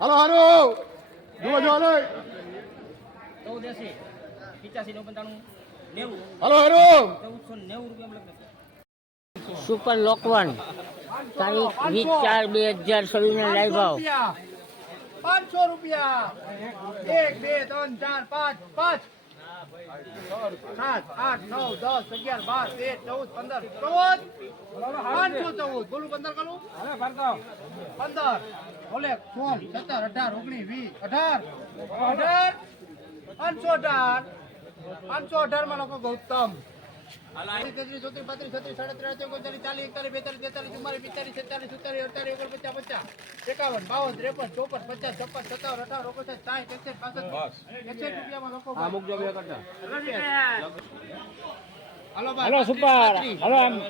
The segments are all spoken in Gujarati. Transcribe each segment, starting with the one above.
હાલો હાલો જુઓ જો હાલો 1480 85 99 90 હાલો હાલો 1490 રૂપિયા સુપર લોકવન તારીખ 20/4/2026 ના લાઈવ ભાવ 500 રૂપિયા 1 2 3 4 5 7 8 9 10 11 12 13 14 15 514 બોલું 15 કરું 15 ઓલે 16 17 18 19 20 18 518 માં લોકો ગૌતમ 33 34 35 36 37 38 39 40 41 42 43 44 45 46 47 48 51 52 હાલો સુપર હાલો આમ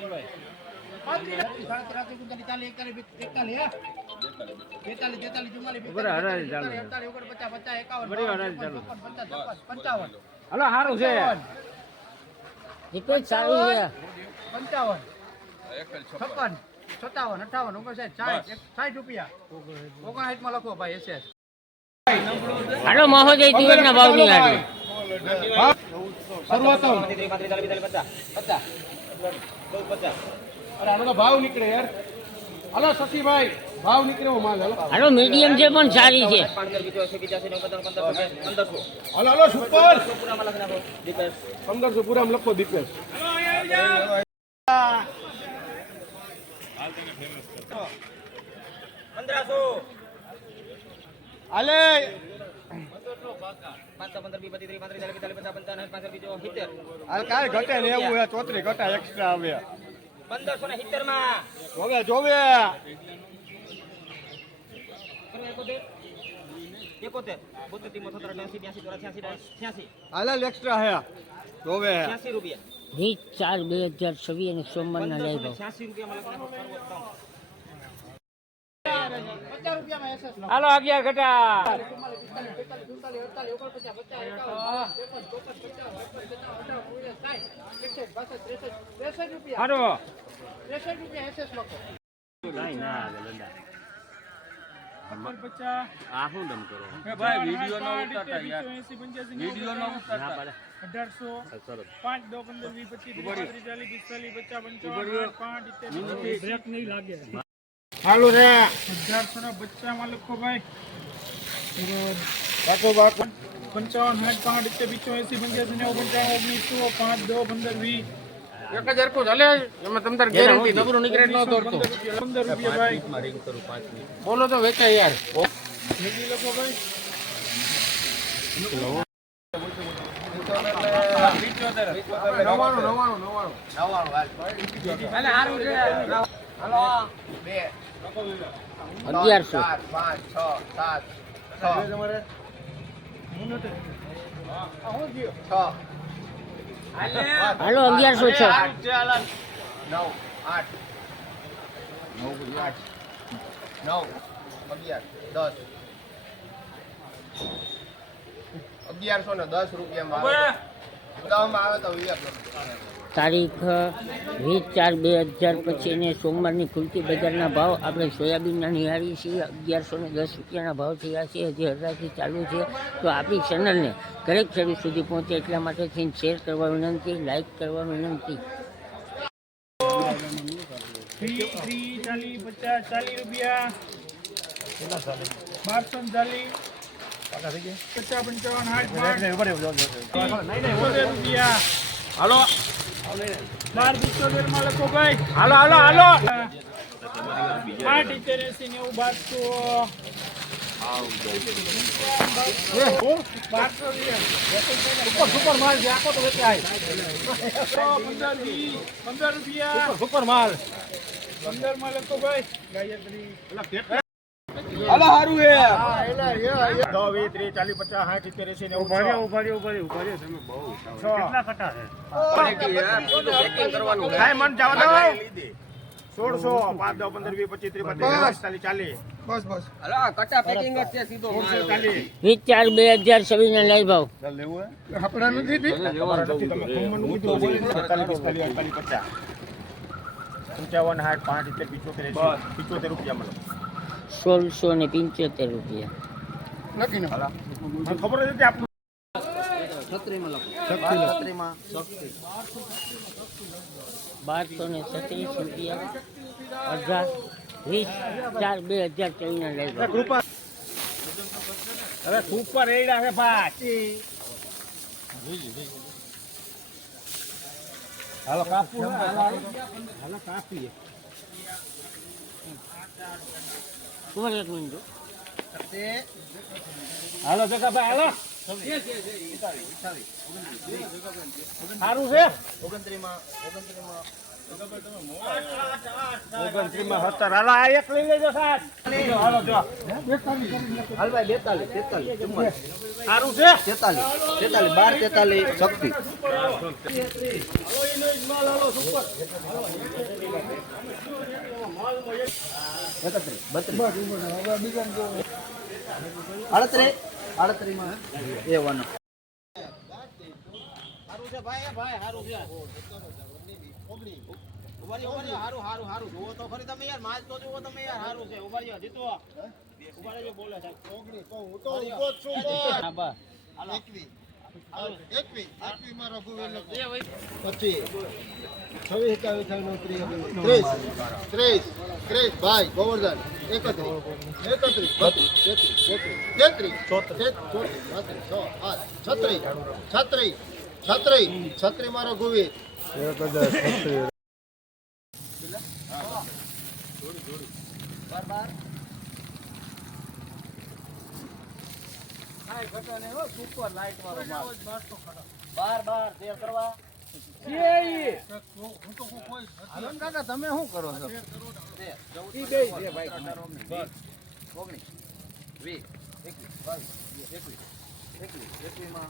55 હાલો સારું છે રિપેટ સારી છે 55 56 57 58 59 60 રૂપિયા 59 માં લખો ભાઈ SS હાલો મહોદય દિવેલના ભાવની હારી સર્વોત્તમ અરે આનો તો ભાવ નીકળે યાર હાલો શશીભાઈ ભાવ નીકળ્યો માલ હાલો મીડિયમ છે પણ સારી છે 15 હાલો હાલો સુપર 1500 પૂરા લખો દીપેશ હાલે 15 હાલ કાંઈ ઘટે ને એવું હે 34 ઘટા એક્સ્ટ્રા આવે 1570 માં જોવે જોવે 71 હાલ એક્સ્ટ્રા હે જોવે 86 રૂપિયા 20/4/2026 અને સોમવારના લાઈવ ભાવ 86 રૂપિયામાં લખો સર્વોત્તમ 50 રૂપિયામાં SS નો હાલો 11 ઘટા હાલો 63 રૂપિયા SS લખો આ શું દમ કરો ભાઈ વિડિયો ન ઉતારતા યાર વિડિયો ન ઉતારતા 1800 5 2 15 20 25 બ્રેક નહીં લાગે હાલો રે 1800 ના બચ્ચામાં લખો ભાઈ બાકો બાકો 55 60 85 85 85 19 5 2 15 20 1000 કો ચાલે એમાં તમ તાર ગેરંટી નબળું નીકળે ન દોડતો 15 રૂપિયા ભાઈ બોલો તો વેચાય યાર નીકળી લખો ભાઈ અગિયારસો હાલો 1110 રૂપિયામાં આવે તો તારીખ 20/4/2025 અને સોમવારની ખુલતી બજારના ભાવ આપણે સોયાબીનના નિહાળી છીએ 1110 રૂપિયાના ભાવ થયા છે હજી હરાજી ચાલુ છે તો આપણી ચેનલને દરેક ખેડૂત સુધી પહોંચે એટલા માટેથી શેર કરવા વિનંતી લાઈક કરવા વિનંતી 40 રૂપિયા 1240 50 55 રૂપિયા હાલો 12 માં લખો ભાઈ હાલો હાલો હાલો 8 83 સુપર માલ છે આખો તો વેચાય 15 રૂપિયા સુપર માલ 15 માં લખો ભાઈ ગાયત્રી હાલો હારું હે હા એલા 10 20 30 40 50 60 70 80 90 તમે બહુ કેટલા કટા છે પેકિંગ કરવાનું છે કાઈ મન જાવ દો 1600 5 10 15 20 25 30 35 40 બસ બસ હાલો કટા પેકિંગ જ છે સીધો માલ 20/4/2026 ના લાઈવ ભાવ ચાલ લેવું હે આપડા નથી તમે ખમણ કીધું બોલી 45 50 55 60 75 75 રૂપિયા મળે 1675 રૂપિયા. નથી ને મને ખબર હતી આપણું છત્રીમાં લખો. છત્રીમાં 1236 રૂપિયા. 18 20 4 2024 લાગ્યો. કૃપા હવે સુપર એડા છે ભાઈ હાલો કાપુ હાલો કાપીએ ઉપર એક મિનિટ. હાલો જગા ભાઈ હાલો સારું છે 29 માં 17 હાલો આ એક લઈ લેજો સાહેબ હાલો જો હાલ ભાઈ 42 43 સારું છે 43 12 43 શક્તિ. આડત્રીમાં એ વન. સારું છે ભાઈ ભાઈ સારું છે ઉભારી હારું હારું હારું જુઓ તો ખરી તમે યાર માલ તો જુઓ તમે યાર હારું છે ઉભારી જીતો ઉભારી બોલે સાહેબ 19 તો હું તો ઉભો જ છું હા બસ 21 માં રઘુવીર લખો 25 26 27 30 ભાઈ ગોવર્ધન 31 છત્રી માં રઘુવીર તમે શું કરો છો માં